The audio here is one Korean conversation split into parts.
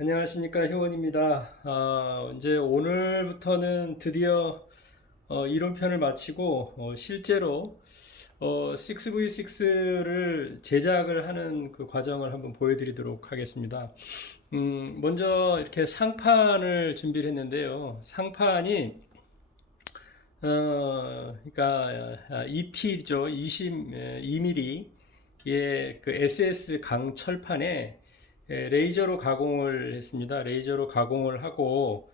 안녕하십니까, 효원입니다. 이제 오늘부터는 드디어 이론편을 마치고 실제로 6v6를 제작을 하는 그 과정을 한번 보여드리도록 하겠습니다. 먼저 이렇게 상판을 준비를 했는데요. 상판이 그러니까 EP죠, 22mm의 그 SS 강철판에 레이저로 가공을 했습니다. 레이저로 가공을 하고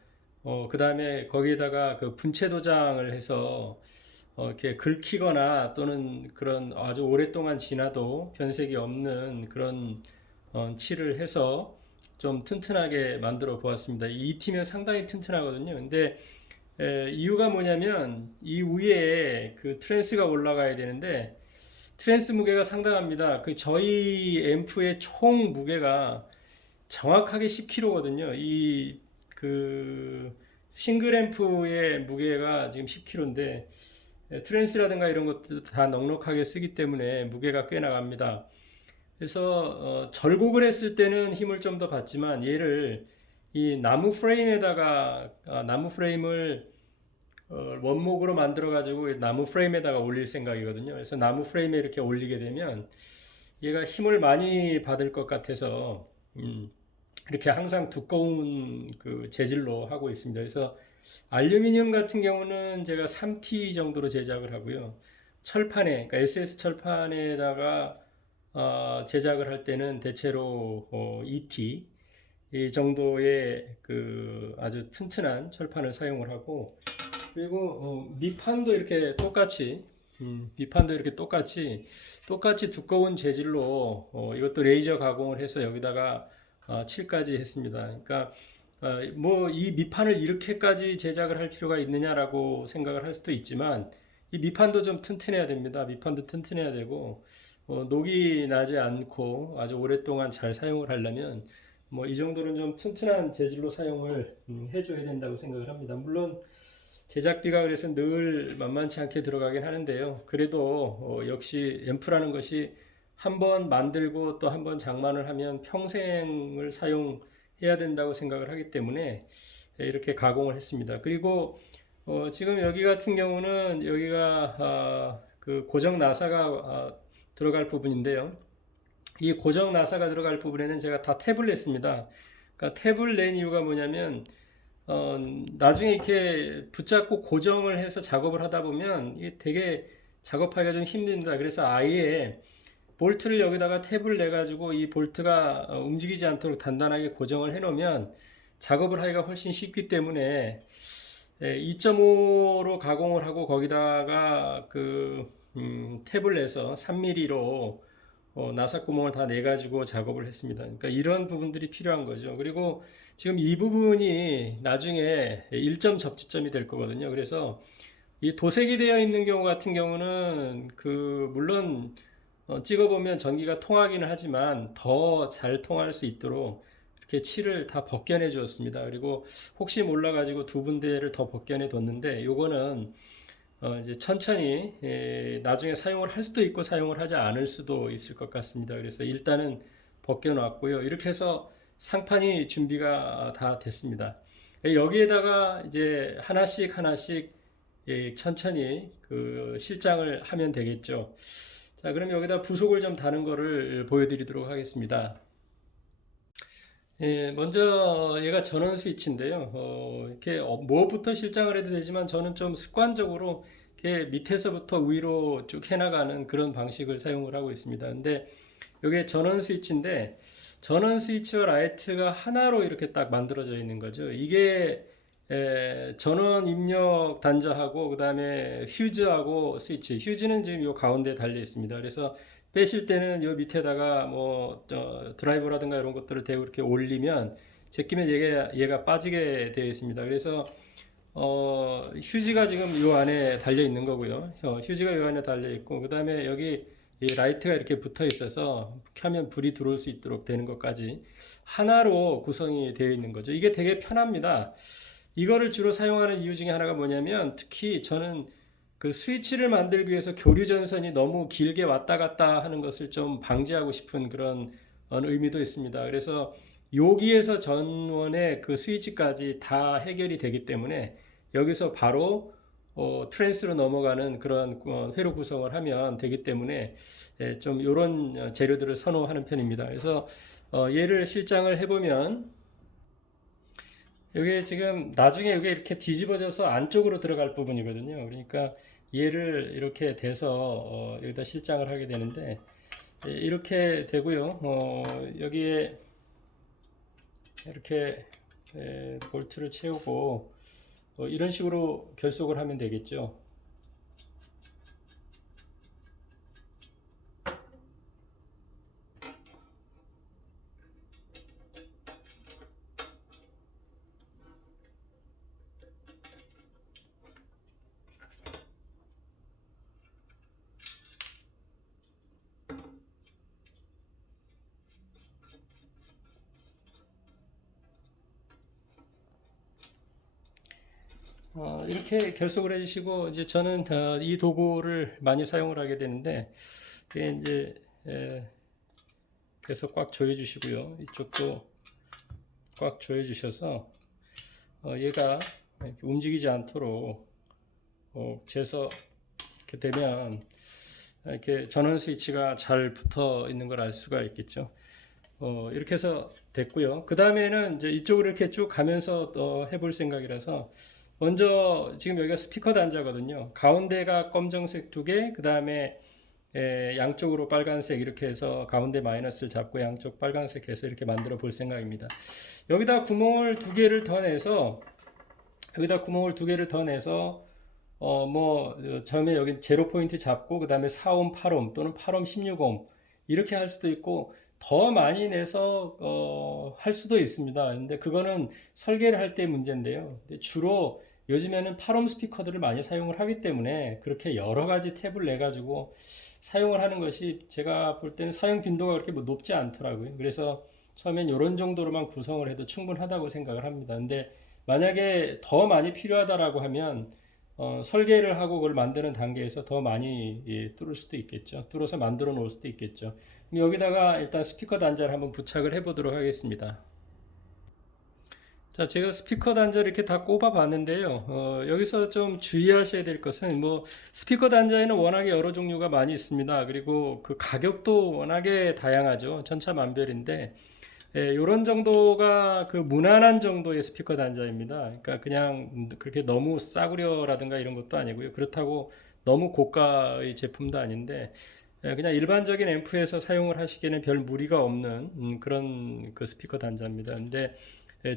그 다음에 거기에다가 그 분체 도장을 해서 이렇게 긁히거나 또는 그런 아주 오랫동안 지나도 변색이 없는 그런 칠을 해서 좀 튼튼하게 만들어 보았습니다. 이 팀은 상당히 튼튼하거든요. 근데 이유가 뭐냐면 이 위에 그 트랜스가 올라가야 되는데 트랜스 무게가 상당합니다. 그 저희 앰프의 총 무게가 정확하게 10kg거든요. 이 그 싱글 앰프의 무게가 지금 10kg인데 트랜스라든가 이런 것도 다 넉넉하게 쓰기 때문에 무게가 꽤 나갑니다. 그래서 절곡을 했을 때는 힘을 좀 더 받지만 얘를 이 나무 프레임에다가 나무 프레임을 원목으로 만들어 가지고 나무 프레임에다가 올릴 생각이거든요. 그래서 나무 프레임에 이렇게 올리게 되면 얘가 힘을 많이 받을 것 같아서 이렇게 항상 두꺼운 그 재질로 하고 있습니다. 그래서 알루미늄 같은 경우는 제가 3T 정도로 제작을 하고요. 철판에, 그러니까 SS 철판에다가 제작을 할 때는 대체로 2T 이 정도의 그 아주 튼튼한 철판을 사용을 하고, 그리고 밑판도 이렇게 똑같이 밑판도 이렇게 똑같이 두꺼운 재질로 이것도 레이저 가공을 해서 여기다가 칠까지 했습니다. 그러니까 뭐 이 밑판을 이렇게까지 제작을 할 필요가 있느냐라고 생각을 할 수도 있지만 이 밑판도 좀 튼튼해야 됩니다. 밑판도 튼튼해야 되고 녹이 나지 않고 아주 오랫동안 잘 사용을 하려면 뭐 이 정도는 좀 튼튼한 재질로 사용을 해줘야 된다고 생각을 합니다. 물론 제작비가 그래서 늘 만만치 않게 들어가긴 하는데요. 그래도 역시 앰프라는 것이 한번 만들고 또 한번 장만을 하면 평생을 사용해야 된다고 생각을 하기 때문에 이렇게 가공을 했습니다. 그리고 지금 여기 같은 경우는 여기가 그 고정 나사가 들어갈 부분인데요. 이 고정 나사가 들어갈 부분에는 제가 다 탭을 냈습니다. 그러니까 탭을 낸 이유가 뭐냐면 나중에 이렇게 붙잡고 고정을 해서 작업을 하다 보면 이게 되게 작업하기가 좀 힘듭니다. 그래서 아예 볼트를 여기다가 탭을 내 가지고 이 볼트가 움직이지 않도록 단단하게 고정을 해 놓으면 작업을 하기가 훨씬 쉽기 때문에 2.5로 가공을 하고 거기다가 그 탭을 내서 3mm로 나사 구멍을 다 내 가지고 작업을 했습니다. 그러니까 이런 부분들이 필요한 거죠. 그리고 지금 이 부분이 나중에 1점 접지점이 될 거거든요. 그래서 이 도색이 되어 있는 경우 같은 경우는 그 물론 찍어보면 전기가 통하기는 하지만 더 잘 통할 수 있도록 이렇게 칠을 다 벗겨내 주었습니다. 그리고 혹시 몰라 가지고 두 군데를 더 벗겨내 뒀는데 요거는 이제 천천히 나중에 사용을 할 수도 있고 사용을 하지 않을 수도 있을 것 같습니다. 그래서 일단은 벗겨 놨고요. 이렇게 해서 상판이 준비가 다 됐습니다. 여기에다가 이제 하나씩 천천히 그 실장을 하면 되겠죠. 자, 그럼 여기다 부속을 좀 다는 거를 보여드리도록 하겠습니다. 먼저 얘가 전원 스위치인데요. 이렇게 뭐부터 실장을 해도 되지만 저는 좀 습관적으로 이렇게 밑에서부터 위로 쭉 해나가는 그런 방식을 사용을 하고 있습니다. 근데 이게 전원 스위치인데 전원 스위치와 라이트가 하나로 이렇게 딱 만들어져 있는 거죠. 이게 전원 입력 단자하고 그 다음에 휴즈하고 스위치. 휴즈는 지금 요 가운데 달려 있습니다. 그래서 빼실 때는 요 밑에다가 뭐 드라이버라든가 이런 것들을 대고 이렇게 올리면 제끼면 얘가 빠지게 되어 있습니다. 그래서 휴지가 지금 요 안에 달려 있는 거고요. 휴지가 요 안에 달려 있고 그 다음에 여기 이 라이트가 이렇게 붙어 있어서 켜면 불이 들어올 수 있도록 되는 것까지 하나로 구성이 되어 있는 거죠. 이게 되게 편합니다. 이거를 주로 사용하는 이유 중에 하나가 뭐냐면 특히 저는 그 스위치를 만들기 위해서 교류 전선이 너무 길게 왔다 갔다 하는 것을 좀 방지하고 싶은 그런 의미도 있습니다. 그래서 여기에서 전원의 그 스위치까지 다 해결이 되기 때문에 여기서 바로 트랜스로 넘어가는 그런 회로 구성을 하면 되기 때문에 좀 이런 재료들을 선호하는 편입니다. 그래서 얘를 실장을 해보면 여기 지금 나중에 여기 이렇게 뒤집어져서 안쪽으로 들어갈 부분이거든요. 그러니까 얘를 이렇게 대서 여기다 실장을 하게 되는데 이렇게 되고요. 여기에 이렇게 볼트를 채우고 이런 식으로 결속을 하면 되겠죠. 이렇게 결속을 해주시고 이제 저는 이 도구를 많이 사용을 하게 되는데 그게 이제 계속 꽉 조여주시고요. 이쪽도 꽉 조여주셔서 얘가 이렇게 움직이지 않도록 재서 이렇게 되면 이렇게 전원 스위치가 잘 붙어 있는 걸 알 수가 있겠죠. 이렇게 해서 됐고요. 그 다음에는 이제 이쪽으로 이렇게 쭉 가면서 해볼 생각이라서 먼저 지금 여기가 스피커 단자거든요. 가운데가 검정색 두 개, 그 다음에 양쪽으로 빨간색 이렇게 해서 가운데 마이너스를 잡고 양쪽 빨간색 해서 이렇게 만들어 볼 생각입니다. 여기다 구멍을 두 개를 더 내서 처음에 여기 제로 포인트 잡고 그 다음에 4옴, 8옴 또는 8옴, 16옴 이렇게 할 수도 있고 더 많이 내서 할 수도 있습니다. 근데 그거는 설계를 할 때 문제인데요. 근데 주로 요즘에는 8옴 스피커들을 많이 사용을 하기 때문에 그렇게 여러 가지 탭을 내 가지고 사용을 하는 것이 제가 볼 때는 사용 빈도가 그렇게 높지 않더라고요. 그래서 처음엔 이런 정도로만 구성을 해도 충분하다고 생각을 합니다. 근데 만약에 더 많이 필요하다라고 하면 설계를 하고 그걸 만드는 단계에서 더 많이 뚫을 수도 있겠죠. 뚫어서 만들어 놓을 수도 있겠죠. 여기다가 일단 스피커 단자를 한번 부착을 해 보도록 하겠습니다. 자, 제가 스피커 단자를 이렇게 다 꼽아 봤는데요. 여기서 좀 주의하셔야 될 것은 스피커 단자에는 워낙에 여러 종류가 많이 있습니다. 그리고 그 가격도 워낙에 다양하죠. 천차만별인데 이런 정도가 그 무난한 정도의 스피커 단자입니다. 그러니까 그냥 그렇게 너무 싸구려라든가 이런 것도 아니고요. 그렇다고 너무 고가의 제품도 아닌데 그냥 일반적인 앰프에서 사용을 하시기에는 별 무리가 없는 그런 그 스피커 단자입니다. 근데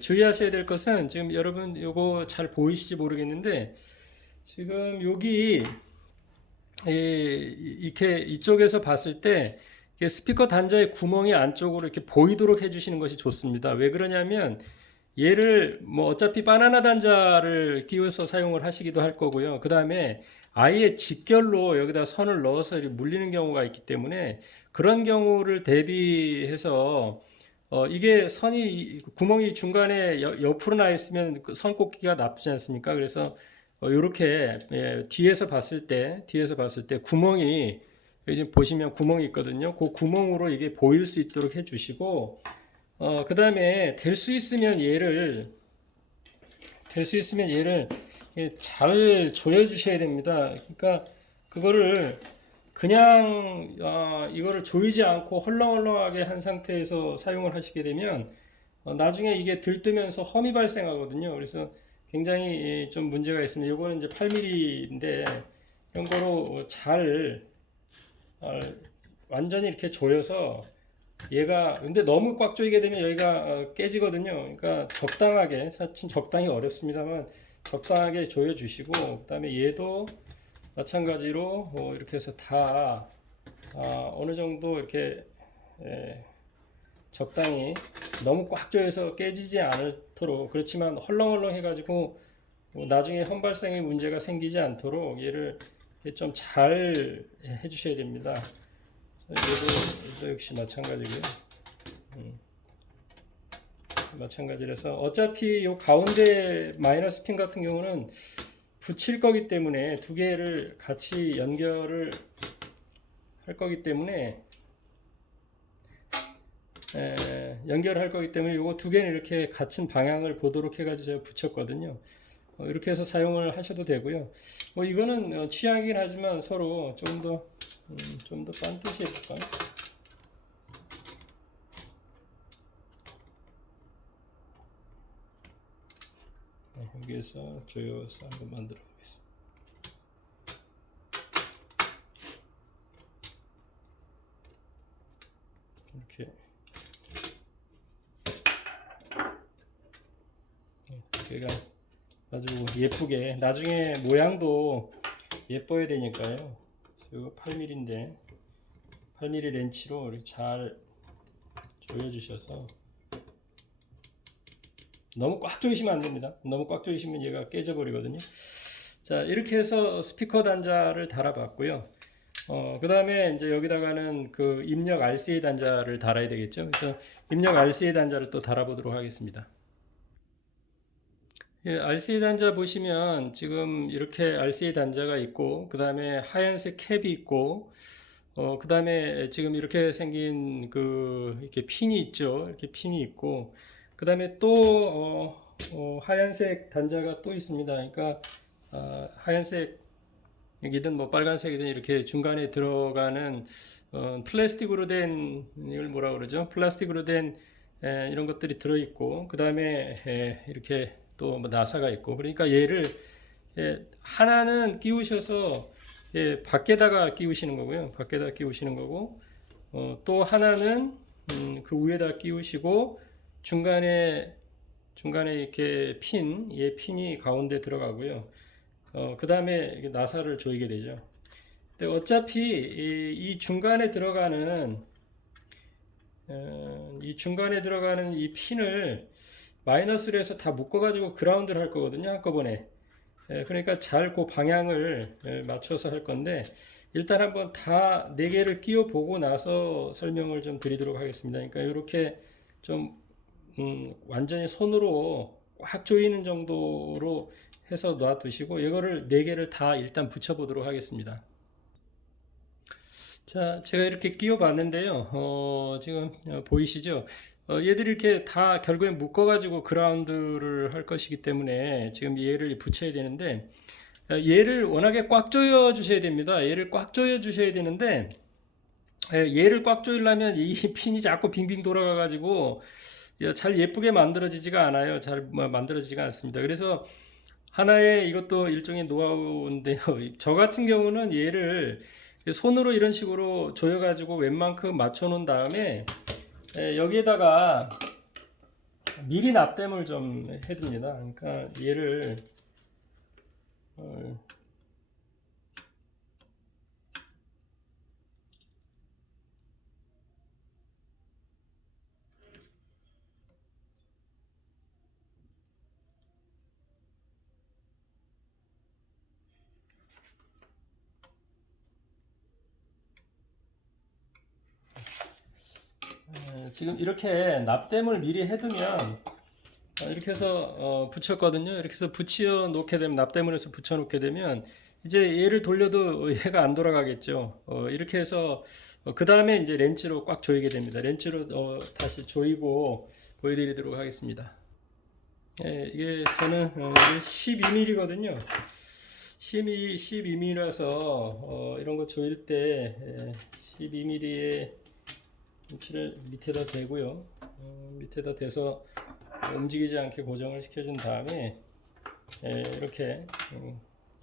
주의하셔야 될 것은 지금 여러분 요거 잘 보이실지 모르겠는데 지금 여기 이렇게 이쪽에서 봤을 때 스피커 단자의 구멍이 안쪽으로 이렇게 보이도록 해주시는 것이 좋습니다. 왜 그러냐면 얘를 어차피 바나나 단자를 끼워서 사용을 하시기도 할 거고요. 그 다음에 아예 직결로 여기다 선을 넣어서 이렇게 물리는 경우가 있기 때문에 그런 경우를 대비해서 이게 구멍이 중간에 옆으로 나 있으면 선 꽂기가 나쁘지 않습니까? 그래서 이렇게 뒤에서 봤을 때 구멍이 여기 지금 보시면 구멍이 있거든요. 그 구멍으로 이게 보일 수 있도록 해주시고 그 다음에 될 수 있으면 얘를 잘 조여주셔야 됩니다. 그러니까 그거를 그냥 이거를 조이지 않고 헐렁헐렁하게 한 상태에서 사용을 하시게 되면 나중에 이게 들뜨면서 험이 발생하거든요. 그래서 굉장히 좀 문제가 있습니다. 이거는 이제 8mm인데 이런 거로 잘 완전히 이렇게 조여서 얘가 근데 너무 꽉 조이게 되면 여기가 깨지거든요. 그러니까 적당하게 사실 적당히 어렵습니다만 적당하게 조여 주시고 그다음에 얘도 마찬가지로 이렇게 해서 다 어느 정도 이렇게 적당히 너무 꽉 조여서 깨지지 않도록 그렇지만 헐렁헐렁 해가지고 나중에 험발생의 문제가 생기지 않도록 얘를 좀 잘 해주셔야 됩니다. 얘도 역시 마찬가지고요. 마찬가지라서 어차피 이 가운데 마이너스 핀 같은 경우는 붙일 거기 때문에 두 개를 같이 연결을 할 거기 때문에 연결할 거기 때문에 요거 두 개는 이렇게 같은 방향을 보도록 해가지고 제가 붙였거든요. 이렇게 해서 사용을 하셔도 되고요. 뭐 이거는 취향이긴 하지만 서로 좀 더 반듯이 해볼까요? 여기에서 조여서 한번 만들어 보겠습니다. 이렇게 얘가 아주 예쁘게 나중에 모양도 예뻐야 되니까요. 이거 8mm인데 8mm 렌치로 이렇게 잘 조여주셔서 너무 꽉 조이시면 안 됩니다. 너무 꽉 조이시면 얘가 깨져 버리거든요. 자, 이렇게 해서 스피커 단자를 달아봤고요. 그 다음에 이제 여기다가는 그 입력 RCA 단자를 달아야 되겠죠. 그래서 입력 RCA 단자를 또 달아보도록 하겠습니다. 예, RCA 단자 보시면 지금 이렇게 RCA 단자가 있고, 그 다음에 하얀색 캡이 있고, 그 다음에 지금 이렇게 생긴 이렇게 핀이 있죠. 이렇게 핀이 있고, 그 다음에 또, 하얀색 단자가 또 있습니다. 그러니까, 하얀색이든 뭐 빨간색이든 이렇게 중간에 들어가는, 플라스틱으로 된, 이걸 뭐라 그러죠? 플라스틱으로 된, 이런 것들이 들어있고, 그 다음에, 이렇게 또 뭐 나사가 있고, 그러니까 얘를, 하나는 끼우셔서, 밖에다가 끼우시는 거고요. 밖에다 끼우시는 거고, 또 하나는, 그 위에다 끼우시고, 중간에 이렇게 핀이 가운데 들어가고요. 그 다음에 나사를 조이게 되죠. 근데 어차피 이 중간에 들어가는 이 핀을 마이너스로 해서 다 묶어가지고 그라운드를 할 거거든요. 한꺼번에. 그러니까 잘 그 방향을 맞춰서 할 건데, 일단 한번 다 4개를 끼워 보고 나서 설명을 좀 드리도록 하겠습니다. 그러니까 이렇게 좀 완전히 손으로 꽉 조이는 정도로 해서 놔두시고, 이거를 4개를 다 일단 붙여 보도록 하겠습니다. 자, 제가 이렇게 끼워 봤는데요. 지금 보이시죠? 얘들이 이렇게 다 결국엔 묶어 가지고 그라운드를 할 것이기 때문에 지금 얘를 붙여야 되는데, 얘를 워낙에 꽉 조여 주셔야 됩니다. 얘를 꽉 조여 주셔야 되는데, 얘를 꽉 조이려면 이 핀이 자꾸 빙빙 돌아가 가지고 잘 예쁘게 만들어지지가 않아요. 잘 만들어지지가 않습니다. 그래서 하나의 이것도 일종의 노하우인데요. 저 같은 경우는 얘를 손으로 이런 식으로 조여가지고 웬만큼 맞춰 놓은 다음에 여기에다가 미리 납땜을 좀 해둡니다. 그러니까 얘를 지금 이렇게 납땜을 미리 해두면 이렇게 해서 붙였거든요. 이렇게 해서 붙여 놓게 되면 납땜을 해서 붙여 놓게 되면 이제 얘를 돌려도 얘가 안 돌아가겠죠. 이렇게 해서 그 다음에 이제 렌치로 꽉 조이게 됩니다. 렌치로 다시 조이고 보여드리도록 하겠습니다. 이게 저는 12mm거든요. 12mm라서 이런 거 조일 때 12mm의 렌치를 밑에다 대고요. 밑에다 대서 움직이지 않게 고정을 시켜준 다음에 이렇게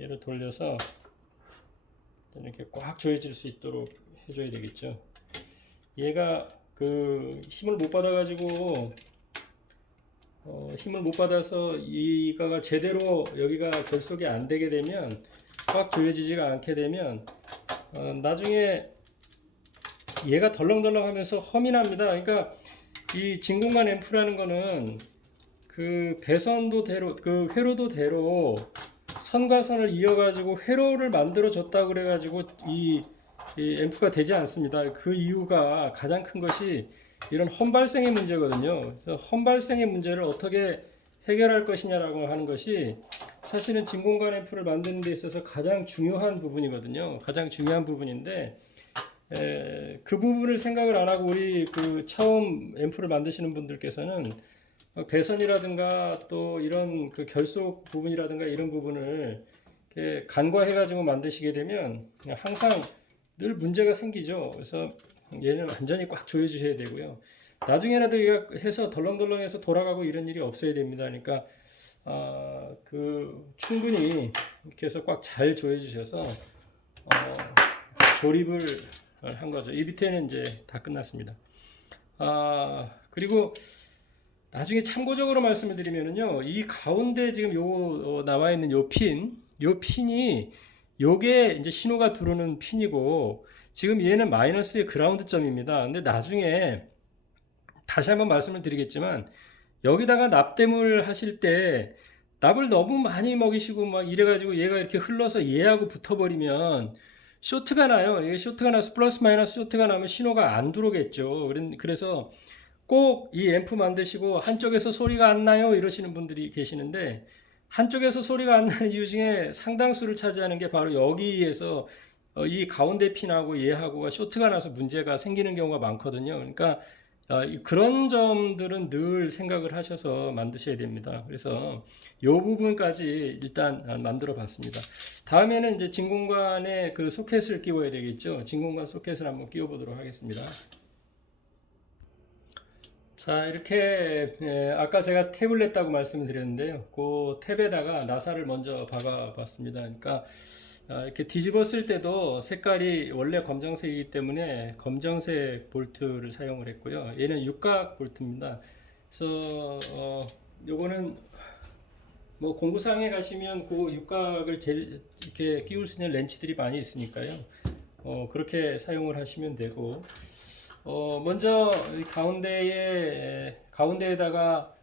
얘를 돌려서 이렇게 꽉 조여질 수 있도록 해줘야 되겠죠. 얘가 그 힘을 못 받아 가지고 힘을 못 받아서 이가가 제대로 여기가 결속이 안 되게 되면, 꽉 조여지지가 않게 되면 나중에 얘가 덜렁덜렁 하면서 험이 납니다. 그러니까 이 진공관 앰프라는 거는 그 배선도대로, 그 회로도대로 선과 선을 이어가지고 회로를 만들어 줬다고 그래가지고 이 앰프가 되지 않습니다. 그 이유가 가장 큰 것이 이런 험발생의 문제거든요. 그래서 험발생의 문제를 어떻게 해결할 것이냐라고 하는 것이 사실은 진공관 앰프를 만드는 데 있어서 가장 중요한 부분이거든요. 가장 중요한 부분인데, 그 부분을 생각을 안 하고 우리 그 처음 앰프를 만드시는 분들께서는 배선이라든가 또 이런 그 결속 부분이라든가 이런 부분을 이렇게 간과해가지고 만드시게 되면 항상 늘 문제가 생기죠. 그래서 얘는 완전히 꽉 조여주셔야 되고요. 나중에라도 이거 해서 덜렁덜렁해서 돌아가고 이런 일이 없어야 됩니다. 그러니까 그 충분히 이렇게 해서 꽉 잘 조여주셔서 조립을 한 거죠. 이 밑에는 이제 다 끝났습니다. 그리고 나중에 참고적으로 말씀을 드리면요, 이 가운데 지금 요 나와 있는 요 핀이 요게 이제 신호가 들어오는 핀이고, 지금 얘는 마이너스의 그라운드 점입니다. 근데 나중에 다시 한번 말씀을 드리겠지만, 여기다가 납땜을 하실 때 납을 너무 많이 먹이시고 막 이래가지고 얘가 이렇게 흘러서 얘하고 붙어버리면 쇼트가 나요. 이게 쇼트가 나서 플러스 마이너스 쇼트가 나면 신호가 안 들어오겠죠. 그래서 꼭 이 앰프 만드시고 한쪽에서 소리가 안 나요 이러시는 분들이 계시는데, 한쪽에서 소리가 안 나는 이유 중에 상당수를 차지하는 게 바로 여기에서 이 가운데 핀하고 얘하고가 쇼트가 나서 문제가 생기는 경우가 많거든요. 그러니까 그런 점들은 늘 생각을 하셔서 만드셔야 됩니다. 그래서 이 부분까지 일단 만들어 봤습니다. 다음에는 이제 진공관에 그 소켓을 끼워야 되겠죠. 진공관 소켓을 한번 끼워 보도록 하겠습니다. 자, 이렇게 아까 제가 탭을 냈다고 말씀을 드렸는데요. 그 탭에다가 나사를 먼저 박아 봤습니다. 그러니까 이렇게 뒤집었을 때도 색깔이 원래 검정색이기 때문에 검정색 볼트를 사용을 했고요. 얘는 육각 볼트입니다. 그래서 요거는 뭐 공구상에 가시면 그 육각을 제일 이렇게 끼울 수 있는 렌치들이 많이 있으니까요. 그렇게 사용을 하시면 되고, 먼저 가운데에다가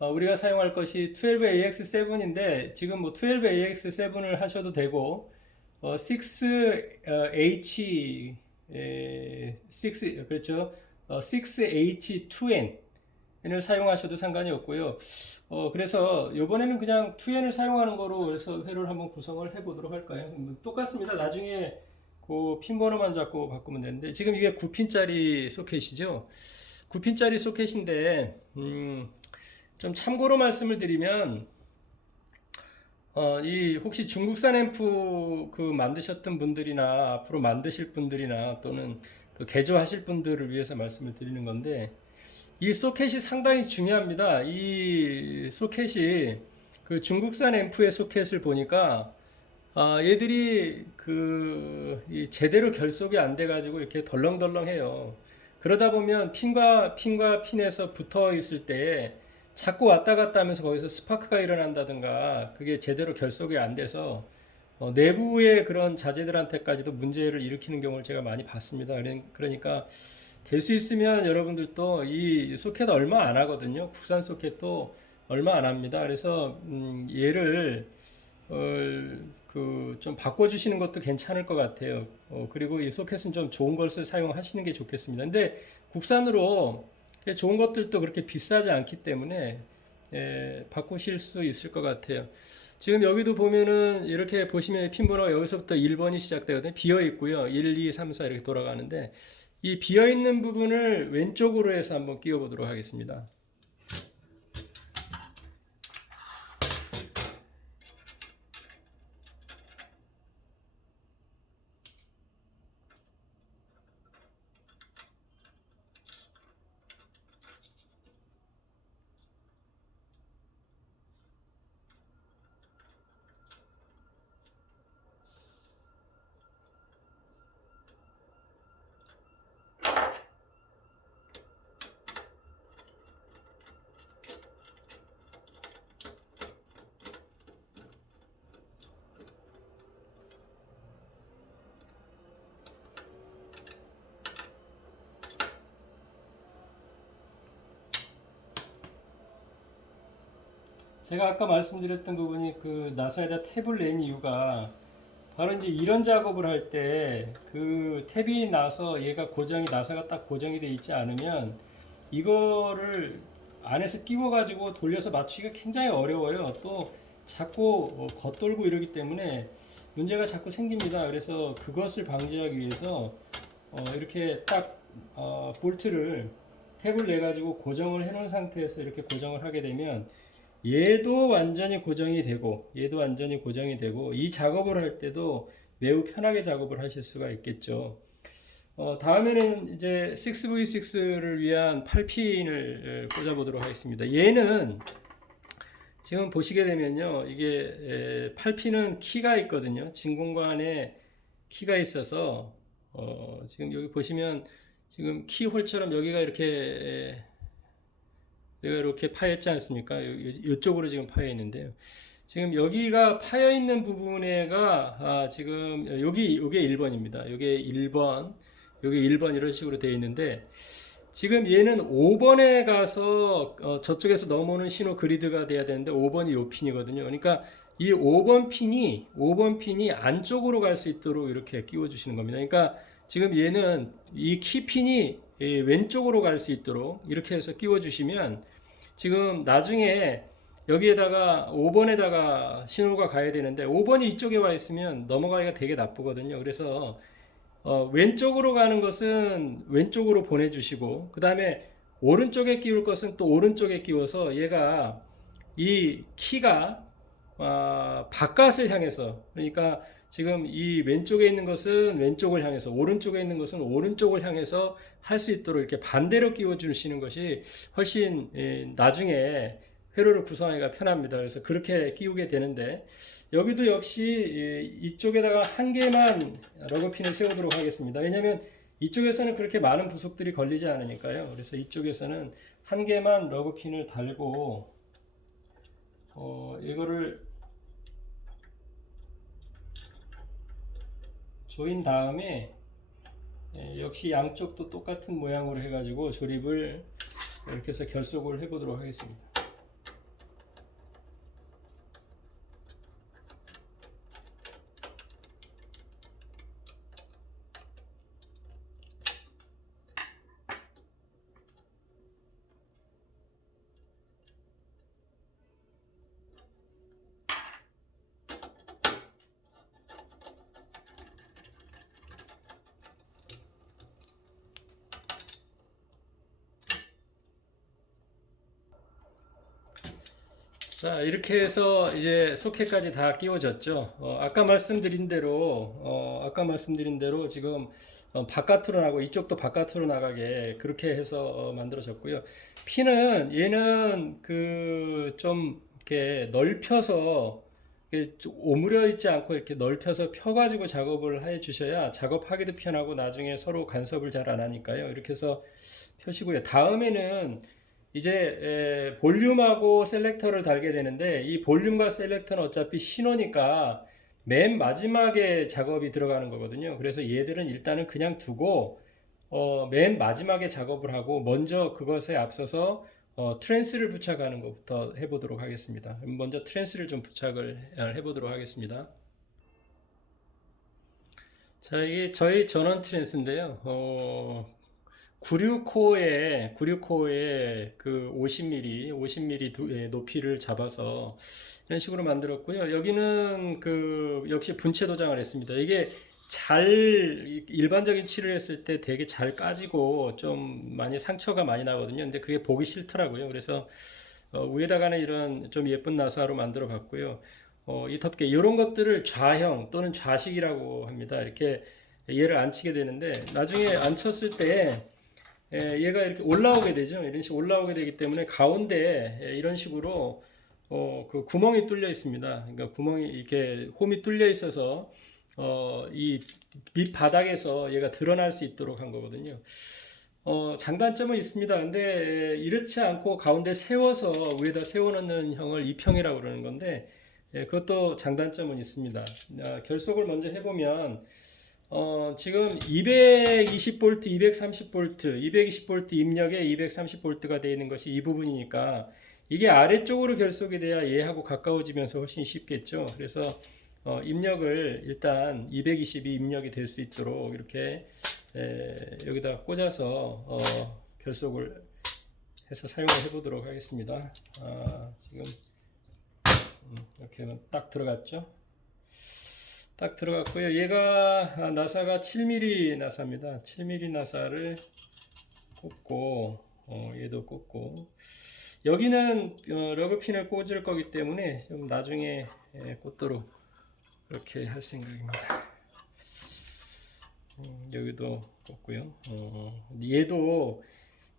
우리가 사용할 것이 12AX7인데 지금 뭐 12AX7을 하셔도 되고 6H 그렇죠. 6H2N을 사용하셔도 상관이 없고요. 그래서 이번에는 그냥 2N을 사용하는 거로 해서 회로를 한번 구성을 해 보도록 할까요? 똑같습니다. 나중에 그 핀 번호만 잡고 바꾸면 되는데, 지금 이게 9핀짜리 소켓이죠. 9핀짜리 소켓인데 좀 참고로 말씀을 드리면 이 혹시 중국산 앰프 그 만드셨던 분들이나 앞으로 만드실 분들이나 또는 또 개조하실 분들을 위해서 말씀을 드리는 건데, 이 소켓이 상당히 중요합니다. 이 소켓이 그 중국산 앰프의 소켓을 보니까 얘들이 제대로 결속이 안 돼 가지고 이렇게 덜렁덜렁해요. 그러다 보면 핀과 핀에서 붙어 있을 때 자꾸 왔다 갔다 하면서 거기서 스파크가 일어난다든가 그게 제대로 결속이 안 돼서 내부의 그런 자재들한테까지도 문제를 일으키는 경우를 제가 많이 봤습니다. 그러니까 될 수 있으면 여러분들도 이 소켓 얼마 안 하거든요. 국산 소켓도 얼마 안 합니다. 그래서 얘를 좀 바꿔주시는 것도 괜찮을 것 같아요. 그리고 이 소켓은 좀 좋은 것을 사용하시는 게 좋겠습니다. 근데 국산으로 좋은 것들도 그렇게 비싸지 않기 때문에 바꾸실 수 있을 것 같아요. 지금 여기도 보면은 이렇게 보시면 핀 번호가 여기서부터 1번이 시작되거든요. 비어 있고요. 1, 2, 3, 4 이렇게 돌아가는데, 이 비어 있는 부분을 왼쪽으로 해서 한번 끼워 보도록 하겠습니다. 제가 아까 말씀드렸던 부분이 그 나사에다 탭을 낸 이유가 바로 이제 이런 작업을 할 때 그 탭이 나서 얘가 나사가 딱 고정이 돼 있지 않으면 이거를 안에서 끼워 가지고 돌려서 맞추기가 굉장히 어려워요. 또 자꾸 겉돌고 이러기 때문에 문제가 자꾸 생깁니다. 그래서 그것을 방지하기 위해서 이렇게 딱 볼트를 탭을 내 가지고 고정을 해 놓은 상태에서 이렇게 고정을 하게 되면 얘도 완전히 고정이 되고 얘도 완전히 고정이 되고 이 작업을 할 때도 매우 편하게 작업을 하실 수가 있겠죠. 다음에는 이제 6V6를 위한 8핀을 꽂아 보도록 하겠습니다. 얘는 지금 보시게 되면요, 이게 8핀은 키가 있거든요. 진공관에 키가 있어서 지금 여기 보시면 지금 키홀처럼 여기가 이렇게 파여 있지 않습니까? 이쪽으로 지금 파여 있는데요. 지금 여기가 파여 있는 부분에가 지금 요게 1번입니다. 요게 1번, 요게 1번 이런 식으로 되어 있는데 지금 얘는 5번에 가서 저쪽에서 넘어오는 신호 그리드가 돼야 되는데 5번이 요 핀이거든요. 그러니까 이 5번 핀이 안쪽으로 갈 수 있도록 이렇게 끼워 주시는 겁니다. 그러니까 지금 얘는 이 키핀이 왼쪽으로 갈 수 있도록 이렇게 해서 끼워 주시면 지금 나중에 여기에다가 5번에다가 신호가 가야 되는데 5번이 이쪽에 와 있으면 넘어가기가 되게 나쁘거든요. 그래서 왼쪽으로 가는 것은 왼쪽으로 보내주시고 그 다음에 오른쪽에 끼울 것은 또 오른쪽에 끼워서 얘가 이 키가 바깥을 향해서, 그러니까 지금 이 왼쪽에 있는 것은 왼쪽을 향해서 오른쪽에 있는 것은 오른쪽을 향해서 할 수 있도록 이렇게 반대로 끼워 주시는 것이 훨씬 나중에 회로를 구성하기가 편합니다. 그래서 그렇게 끼우게 되는데 여기도 역시 이쪽에다가 한 개만 러그핀을 세우도록 하겠습니다. 왜냐하면 이쪽에서는 그렇게 많은 부속들이 걸리지 않으니까요. 그래서 이쪽에서는 한 개만 러그핀을 달고 이거를 조인 다음에 역시 양쪽도 똑같은 모양으로 해가지고 조립을 이렇게 해서 결속을 해보도록 하겠습니다. 자, 이렇게 해서 이제 소켓까지 다 끼워졌죠. 아까 말씀드린 대로 지금 바깥으로 나가고 이쪽도 바깥으로 나가게 그렇게 해서 만들어졌고요. 핀은 얘는 그 좀 이렇게 넓혀서 이렇게 좀 오므려 있지 않고 이렇게 넓혀서 펴가지고 작업을 해 주셔야 작업하기도 편하고 나중에 서로 간섭을 잘 안 하니까요. 이렇게 해서 펴시고요. 다음에는 이제 볼륨하고 셀렉터를 달게 되는데 이 볼륨과 셀렉터는 어차피 신호니까 맨 마지막에 작업이 들어가는 거거든요. 그래서 얘들은 일단은 그냥 두고 맨 마지막에 작업을 하고 먼저 그것에 앞서서 트랜스를 부착하는 것부터 해보도록 하겠습니다. 먼저 트랜스를 좀 부착을 해보도록 하겠습니다. 자, 이게 저희 전원 트랜스인데요. 96호에 그 50mm 높이를 잡아서 이런 식으로 만들었고요. 여기는 그 역시 분체 도장을 했습니다. 이게 일반적인 칠을 했을 때 되게 잘 까지고 좀 많이 상처가 많이 나거든요. 근데 그게 보기 싫더라고요. 그래서 위에다가는 이런 좀 예쁜 나사로 만들어 봤고요. 이 덮개 이런 것들을 좌형 또는 좌식이라고 합니다. 이렇게 얘를 앉히게 되는데 나중에 앉혔을 때 얘가 이렇게 올라오게 되죠. 이런 식으로 올라오게 되기 때문에 가운데 이런 식으로 그 구멍이 뚫려 있습니다. 그러니까 구멍이 이렇게 홈이 뚫려 있어서 이 밑바닥에서 얘가 드러날 수 있도록 한 거거든요. 장단점은 있습니다. 근데 이렇지 않고 가운데 세워서 위에다 세워놓는 형을 입형이라고 그러는 건데 그것도 장단점은 있습니다. 결속을 먼저 해보면 지금 220V, 230V, 220V 입력에 230V가 되어 있는 것이 이 부분이니까 이게 아래쪽으로 결속이 돼야 얘하고 가까워지면서 훨씬 쉽겠죠. 그래서 입력을 일단 220이 입력이 될 수 있도록 이렇게 여기다 꽂아서 결속을 해서 사용을 해보도록 하겠습니다. 지금 이렇게 딱 들어갔죠. 딱 들어갔고요. 얘가 나사가 7mm 나사입니다. 7mm 나사를 꽂고 얘도 꽂고 여기는 러그핀을 꽂을 거기 때문에 좀 나중에 꽂도록 그렇게 할 생각입니다. 여기도 꽂고요. 얘도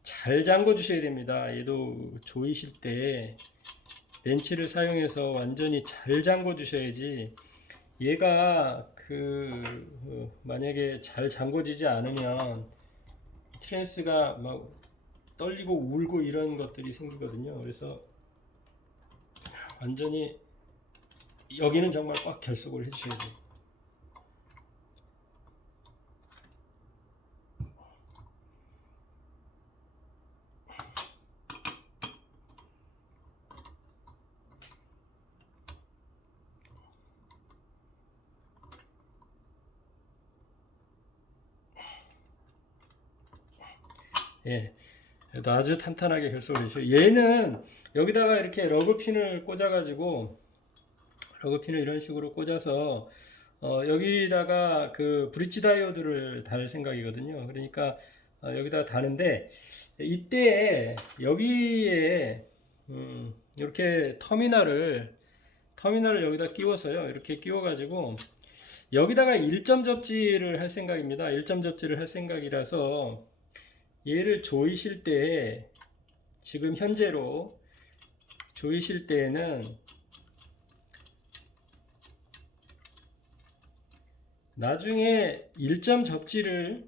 잘 잠궈 주셔야 됩니다. 얘도 조이실 때 렌치를 사용해서 완전히 잘 잠궈 주셔야지 얘가 만약에 잘 잠궈지지 않으면 트랜스가 막 떨리고 울고 이런 것들이 생기거든요. 그래서 완전히 여기는 정말 꽉 결속을 해주셔야 돼요. 예, 아주 탄탄하게 결속을 해주셔요. 얘는 여기다가 이렇게 러그핀을 꽂아가지고 러그핀을 이런 식으로 꽂아서 여기다가 그 브릿지 다이오드를 달 생각이거든요. 그러니까 여기다가 다는데 이때 여기에 이렇게 터미널을 여기다 끼워서요. 이렇게 끼워가지고 여기다가 1점 접지를 할 생각입니다. 1점 접지를 할 생각이라서 얘를 조이실 때 지금 현재로 조이실 때에는 나중에 1점 접지를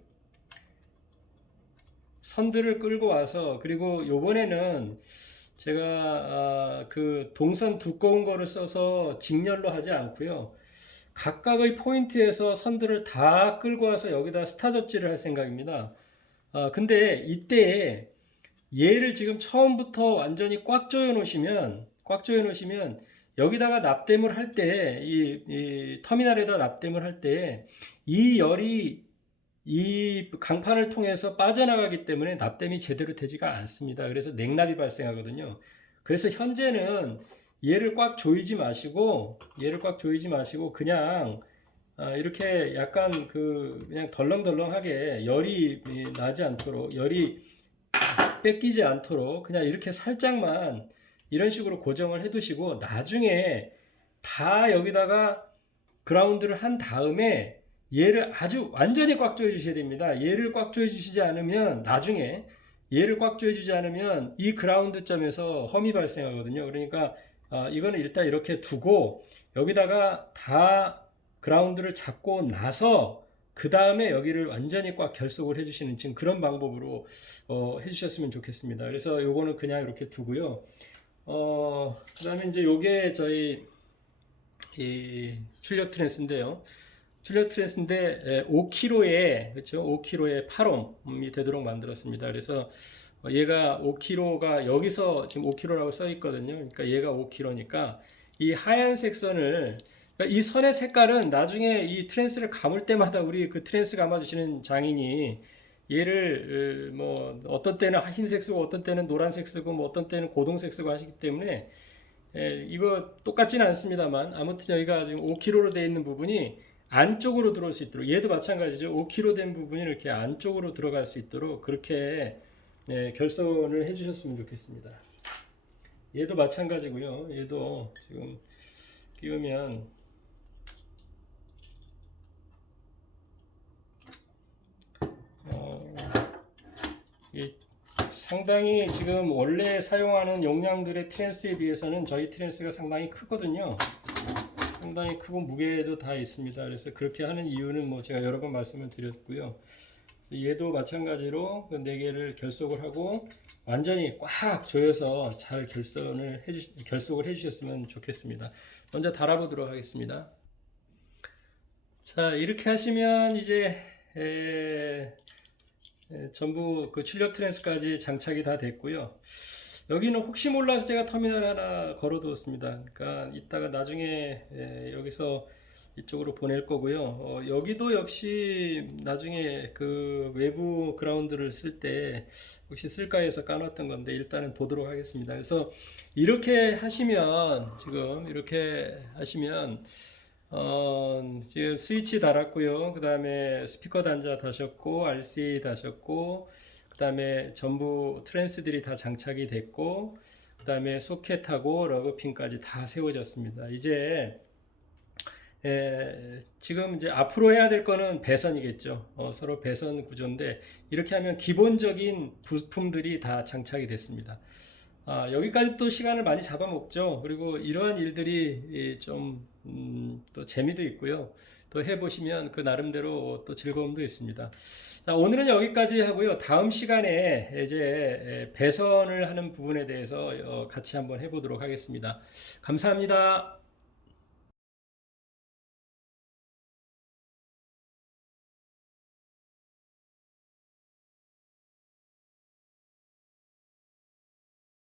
선들을 끌고 와서 그리고 요번에는 제가 그 동선 두꺼운 거를 써서 직렬로 하지 않고요. 각각의 포인트에서 선들을 다 끌고 와서 여기다 스타 접지를 할 생각입니다. 근데 이때 얘를 지금 처음부터 완전히 꽉 조여 놓으시면 여기다가 납땜을 할 때, 이 터미널에다 납땜을 할 때, 이 열이 이 강판을 통해서 빠져나가기 때문에 납땜이 제대로 되지가 않습니다. 그래서 냉납이 발생하거든요. 그래서 현재는 얘를 꽉 조이지 마시고, 그냥 이렇게 약간 그냥 덜렁덜렁하게 열이 나지 않도록, 열이 뺏기지 않도록 그냥 이렇게 살짝만 이런 식으로 고정을 해 두시고 나중에 다 여기다가 그라운드를 한 다음에 얘를 아주 완전히 꽉 조여 주셔야 됩니다. 얘를 꽉 조여 주시지 않으면 나중에 얘를 꽉 조여 주지 않으면 이 그라운드 점에서 험이 발생하거든요. 그러니까 이거는 일단 이렇게 두고 여기다가 다 그라운드를 잡고 나서 그 다음에 여기를 완전히 꽉 결속을 해주시는 지금 그런 방법으로 해주셨으면 좋겠습니다. 그래서 요거는 그냥 이렇게 두고요. 그 다음에 이제 요게 저희 이 출력 트랜스인데요. 출력 트랜스인데 5kg에 그렇죠? 5kg에 8옴이 되도록 만들었습니다. 그래서 얘가 5kg가 여기서 지금 5kg라고 써 있거든요. 그러니까 얘가 5kg니까 이 하얀색 선을 그러니까 이 선의 색깔은 나중에 이 트랜스를 감을 때마다 우리 그 트랜스 감아주시는 장인이 얘를 뭐 어떤 때는 흰색 쓰고 어떤 때는 노란색 쓰고 뭐 어떤 때는 고동색 쓰고 하시기 때문에 이거 똑같지는 않습니다만 아무튼 여기가 지금 5kg로 되어 있는 부분이 안쪽으로 들어올 수 있도록 얘도 마찬가지죠. 5kg 된 부분이 이렇게 안쪽으로 들어갈 수 있도록 그렇게 결선을 해주셨으면 좋겠습니다. 얘도 마찬가지고요. 얘도 지금 끼우면 상당히 지금 원래 사용하는 용량들의 트랜스에 비해서는 저희 트랜스가 상당히 크거든요. 상당히 크고 무게도 다 있습니다. 그래서 그렇게 하는 이유는 뭐 제가 여러 번 말씀을 드렸고요. 얘도 마찬가지로 그 4개를 결속을 하고 완전히 꽉 조여서 잘 결속을 해주셨으면 좋겠습니다. 먼저 달아보도록 하겠습니다. 자, 이렇게 하시면 이제 전부 그 출력 트랜스까지 장착이 다 됐고요. 여기는 혹시 몰라서 제가 터미널 하나 걸어 두었습니다. 그러니까 이따가 나중에 여기서 이쪽으로 보낼 거고요. 여기도 역시 나중에 그 외부 그라운드를 쓸 때 혹시 쓸까 해서 까놨던 건데 일단은 보도록 하겠습니다. 그래서 이렇게 하시면 지금 이렇게 하시면 지금 스위치 달았고요. 그 다음에 스피커 단자 다셨고, RCA 다셨고, 그 다음에 전부 트랜스들이 다 장착이 됐고, 그 다음에 소켓하고 러그핀까지 다 세워졌습니다. 이제 지금 이제 앞으로 해야 될 거는 배선이겠죠. 서로 배선 구조인데 이렇게 하면 기본적인 부품들이 다 장착이 됐습니다. 여기까지 또 시간을 많이 잡아먹죠. 그리고 이러한 일들이 또 재미도 있고요. 또 해보시면 그 나름대로 또 즐거움도 있습니다. 자, 오늘은 여기까지 하고요. 다음 시간에 이제 배선을 하는 부분에 대해서 같이 한번 해보도록 하겠습니다. 감사합니다.